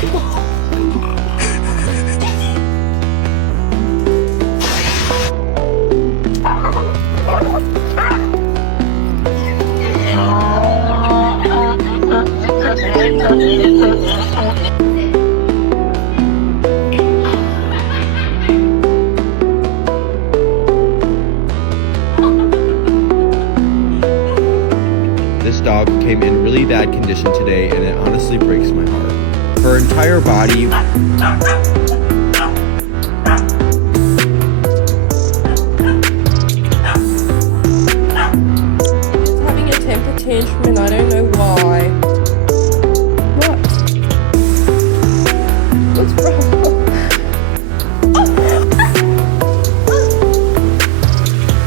This dog came in really bad condition today, and it honestly breaks my heart. Her entire body